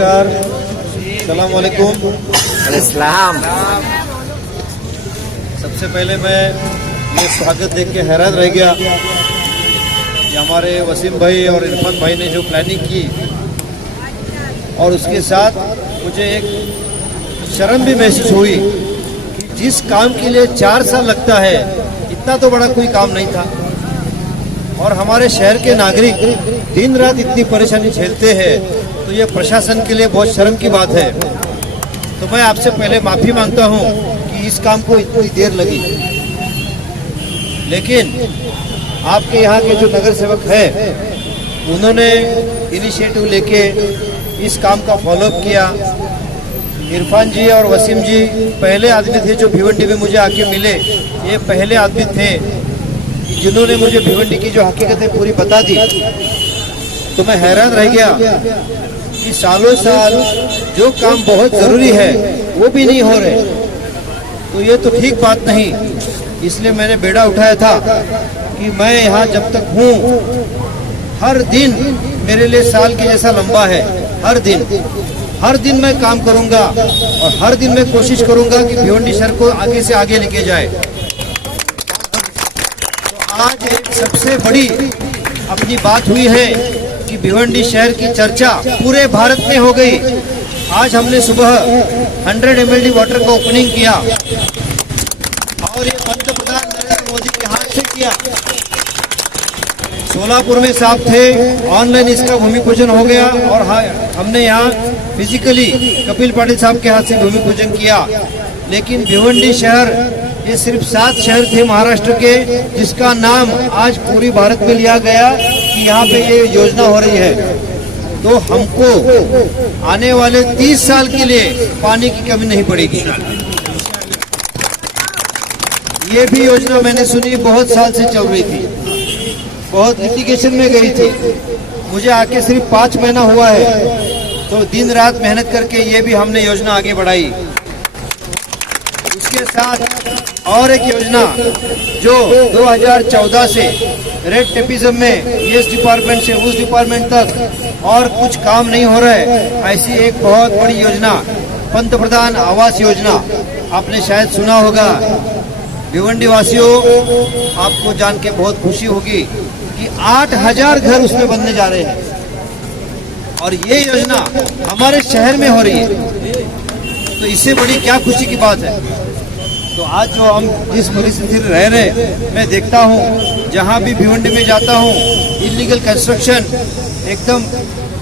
नमस्कार, सलाम वालेकुम। इस्लाम। सबसे पहले मैं ये स्वागत देख के हैरान रह गया कि हमारे वसीम भाई और इरफान भाई ने जो प्लानिंग की, और उसके साथ मुझे एक शर्म भी महसूस हुई कि जिस काम के लिए 4 साल लगता है, इतना तो बड़ा कोई काम नहीं था। और हमारे शहर के नागरिक दिन रात इतनी परेशानी झेलते हैं, तो ये प्रशासन के लिए बहुत शर्म की बात है। तो मैं आपसे पहले माफ़ी मांगता हूँ कि इस काम को इतनी देर लगी, लेकिन आपके यहाँ के जो नगर सेवक है, उन्होंने इनिशिएटिव लेके इस काम का फॉलोअप किया। इरफान जी और वसीम जी पहले आदमी थे जो भिवंडी में मुझे आके मिले। ये पहले आदमी थे जिन्होंने मुझे भिवंडी की जो हकीकतें पूरी बता दी। तो मैं हैरान रह गया कि सालों साल जो काम बहुत ज़रूरी है वो भी नहीं हो रहे, तो ये तो ठीक बात नहीं। इसलिए मैंने बेड़ा उठाया था कि मैं यहाँ जब तक हूँ, हर दिन मेरे लिए साल के जैसा लंबा है। हर दिन मैं काम करूँगा और हर दिन मैं कोशिश करूँगा कि भिवंडी शहर को आगे से आगे लेके जाए। तो आज एक सबसे बड़ी अपनी बात हुई है कि भिवंडी शहर की चर्चा पूरे भारत में हो गई। आज हमने सुबह 100 mld वाटर का ओपनिंग किया, और ये पंतप्रधान नरेंद्र मोदी के हाथ से किया। सोलापुर में साहब थे, ऑनलाइन इसका भूमि पूजन हो गया, और हमने यहाँ फिजिकली कपिल पाटिल साहब के हाथ से भूमि पूजन किया। लेकिन भिवंडी शहर, ये सिर्फ 7 शहर थे महाराष्ट्र के जिसका नाम आज पूरी भारत में लिया गया कि यहाँ पे ये योजना हो रही है। तो हमको आने वाले 30 साल के लिए पानी की कमी नहीं पड़ेगी। ये भी योजना मैंने सुनी, बहुत साल से चल रही थी, बहुत लिटिगेशन में गई थी। मुझे आके सिर्फ 5 महीना हुआ है, तो दिन रात मेहनत करके ये भी हमने योजना आगे बढ़ाई। उसके साथ और एक योजना जो 2014 से रेड टेपिज्म में इस डिपार्टमेंट से उस डिपार्टमेंट तक और कुछ काम नहीं हो रहा है, ऐसी एक बहुत बड़ी योजना पंतप्रधान आवास योजना, आपने शायद सुना होगा। भिवंडी वासियों, आपको जान के बहुत खुशी होगी कि 8000 घर उसमें बनने जा रहे हैं, और ये योजना हमारे शहर में हो रही है। तो इससे बड़ी क्या खुशी की बात है। तो आज जो हम जिस परिस्थिति में रह रहे, मैं देखता हूँ जहाँ भी भिवंडी में जाता हूँ, इलीगल कंस्ट्रक्शन, एकदम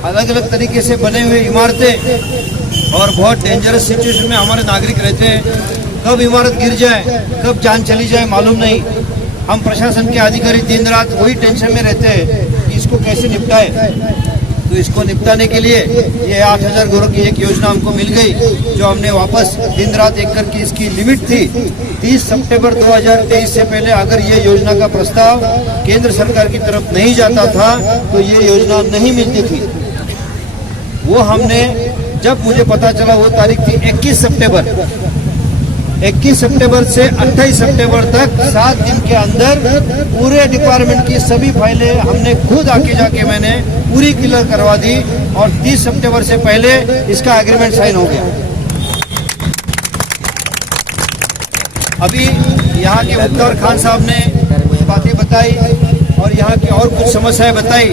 अलग अलग तरीके से बने हुए इमारतें, और बहुत डेंजरस सिचुएशन में हमारे नागरिक रहते हैं। कब इमारत गिर जाए, कब जान चली जाए मालूम नहीं। हम प्रशासन के अधिकारी दिन रात वही टेंशन में रहते हैं कि इसको कैसे निपटाए। तो इसको निपटाने के लिए ये 8000 घरों की एक योजना हमको मिल गई, जो हमने वापस दिन रात एक करके, इसकी लिमिट थी 30 सितंबर 2023 से पहले अगर ये योजना का प्रस्ताव केंद्र सरकार की तरफ नहीं जाता था तो ये योजना नहीं मिलती थी। वो हमने, जब मुझे पता चला, वो तारीख थी 21 सितंबर। 21 सितंबर से 28 सितंबर तक 7 दिन के अंदर पूरे डिपार्टमेंट की सभी फाइलें हमने खुद आके जाके मैंने पूरी क्लियर करवा दी, और 30 सितंबर से पहले इसका एग्रीमेंट साइन हो गया। अभी यहाँ के मुख्तार खान साहब ने कुछ बातें बताई और यहाँ की और कुछ समस्याएं बताई,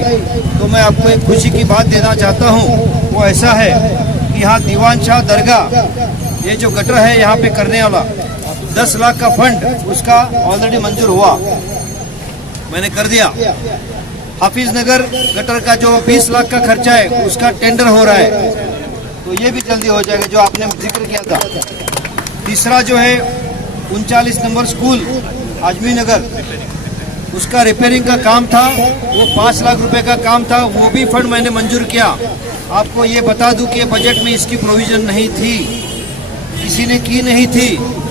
तो मैं आपको एक खुशी की बात देना चाहता हूँ। वो ऐसा है कि यहाँ दीवान शाह दरगाह, ये जो गटर है यहाँ पे करने वाला 10 लाख का फंड, उसका ऑलरेडी मंजूर हुआ, मैंने कर दिया। हाफिज नगर गटर का जो 20 लाख का खर्चा है, उसका टेंडर हो रहा है, तो ये भी जल्दी हो जाएगा, जो आपने जिक्र किया था। तीसरा जो है 39 नंबर स्कूल आजमी नगर, उसका रिपेयरिंग का काम था, वो 5 लाख रुपए का काम था, वो भी फंड मैंने मंजूर किया। आपको ये बता दूं कि बजट में इसकी प्रोविजन नहीं थी, किसी ने की नहीं थी,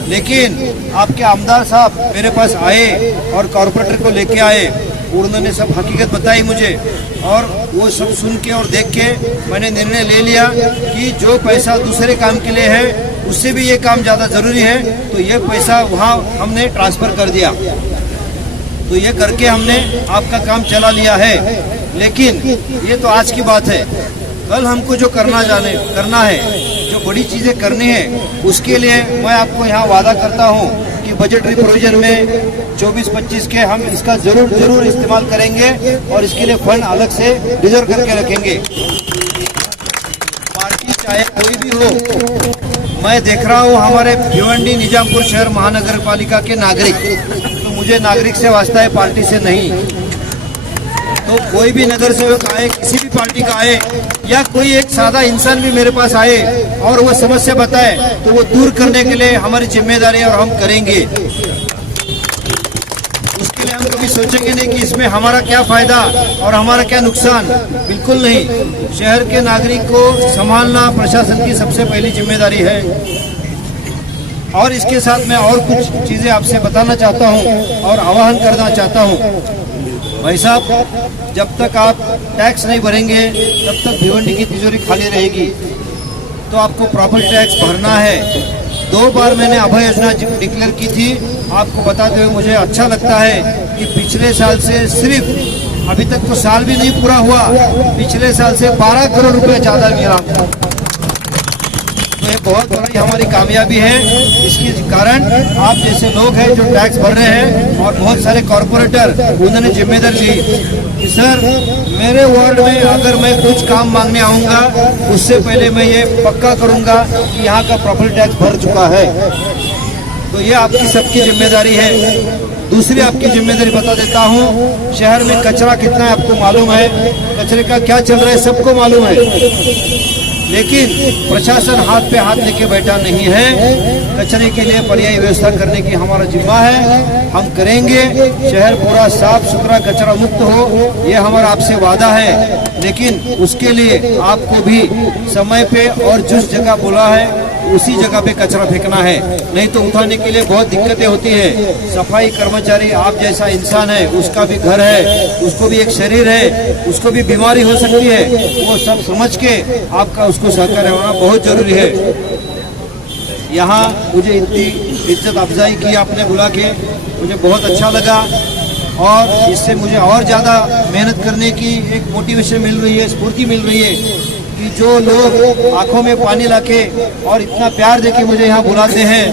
लेकिन आपके आमदार साहब मेरे पास आए और कॉर्पोरेटर को लेके आए, उन्होंने सब हकीकत बताई मुझे, और वो सब सुन के और देख के मैंने निर्णय ले लिया कि जो पैसा दूसरे काम के लिए है उससे भी ये काम ज़्यादा ज़रूरी है, तो ये पैसा वहाँ हमने ट्रांसफ़र कर दिया। तो ये करके हमने आपका काम चला लिया है। लेकिन ये तो आज की बात है, कल हमको जो करना है, जो बड़ी चीज़ें करनी है, उसके लिए मैं आपको यहाँ वादा करता हूँ कि बजटरी प्रोविजन में 24-25 के हम इसका जरूर इस्तेमाल करेंगे और इसके लिए फंड अलग से रिजर्व करके रखेंगे। पार्टी चाहे कोई भी हो, मैं देख रहा हूँ हमारे भिवंडी निजामपुर शहर महानगर पालिका के नागरिक, तो मुझे नागरिक से वास्ता है, पार्टी से नहीं। तो कोई भी नगर सेवक आए, किसी भी पार्टी का आए, या कोई एक सादा इंसान भी मेरे पास आए और वो समस्या बताए, तो वो दूर करने के लिए हमारी जिम्मेदारी है और हम करेंगे। उसके लिए हम कभी सोचेंगे नहीं कि इसमें हमारा क्या फायदा और हमारा क्या नुकसान, बिल्कुल नहीं। शहर के नागरिक को संभालना प्रशासन की सबसे पहली जिम्मेदारी है। और इसके साथ मैं और कुछ चीजें आपसे बताना चाहता हूँ और आह्वान करना चाहता हूँ। भाई साहब, जब तक आप टैक्स नहीं भरेंगे तब तक भिवंडी की तिजोरी खाली रहेगी। तो आपको प्रॉपर टैक्स भरना है। 2 बार मैंने अभय योजना डिक्लेयर की थी। आपको बताते हुए मुझे अच्छा लगता है कि पिछले साल से सिर्फ, अभी तक तो साल भी नहीं पूरा हुआ, पिछले साल से 12 करोड़ रुपए ज्यादा मिला। तो ये बहुत बड़ी हमारी कामयाबी है। इसके कारण आप जैसे लोग हैं जो टैक्स भर रहे हैं और बहुत सारे कॉर्पोरेटर, उन्होंने जिम्मेदारी ली कि सर, मेरे वार्ड में अगर मैं कुछ काम मांगने आऊंगा, उससे पहले मैं ये पक्का करूंगा कि यहाँ का प्रॉपर्टी टैक्स भर चुका है। तो ये आपकी सबकी जिम्मेदारी है। दूसरी आपकी जिम्मेदारी बता देता हूँ, शहर में कचरा कितना है आपको मालूम है, कचरे का क्या चल रहा है सबको मालूम है। लेकिन प्रशासन हाथ पे हाथ लेके बैठा नहीं है। कचरे के लिए पर्यायी व्यवस्था करने की हमारा जिम्मा है, हम करेंगे। शहर पूरा साफ सुथरा कचरा मुक्त हो, ये हमारा आपसे वादा है। लेकिन उसके लिए आपको भी समय पे और जिस जगह बोला है उसी जगह पे कचरा फेंकना है, नहीं तो उठाने के लिए बहुत दिक्कतें होती है। सफाई कर्मचारी आप जैसा इंसान है, उसका भी घर है, उसको भी एक शरीर है, उसको भी बीमारी हो सकती है। वो सब समझ के आपका उसको सहकार्य होना बहुत जरूरी है। यहाँ मुझे इतनी इज्जत अफजाई की आपने बुला के, मुझे बहुत अच्छा लगा और इससे मुझे और ज़्यादा मेहनत करने की एक मोटिवेशन मिल रही है, स्फूर्ति मिल रही है कि जो लोग आंखों में पानी लाके और इतना प्यार देके मुझे यहाँ बुलाते हैं,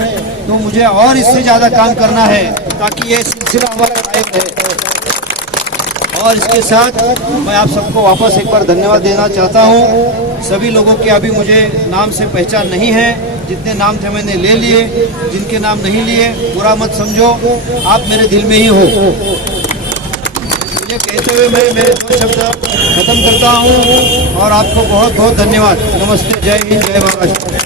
तो मुझे और इससे ज़्यादा काम करना है ताकि ये सिलसिला हमारा कायम रहे। और इसके साथ मैं आप सबको वापस एक बार धन्यवाद देना चाहता हूँ। सभी लोगों के अभी मुझे नाम से पहचान नहीं है, जितने नाम थे मैंने ले लिए, जिनके नाम नहीं लिए बुरा मत समझो, आप मेरे दिल में ही हो। ये कहते हुए मैं मेरे 2 शब्द खत्म करता हूँ और आपको बहुत बहुत धन्यवाद। नमस्ते, जय हिंद, जय महाराष्ट्र।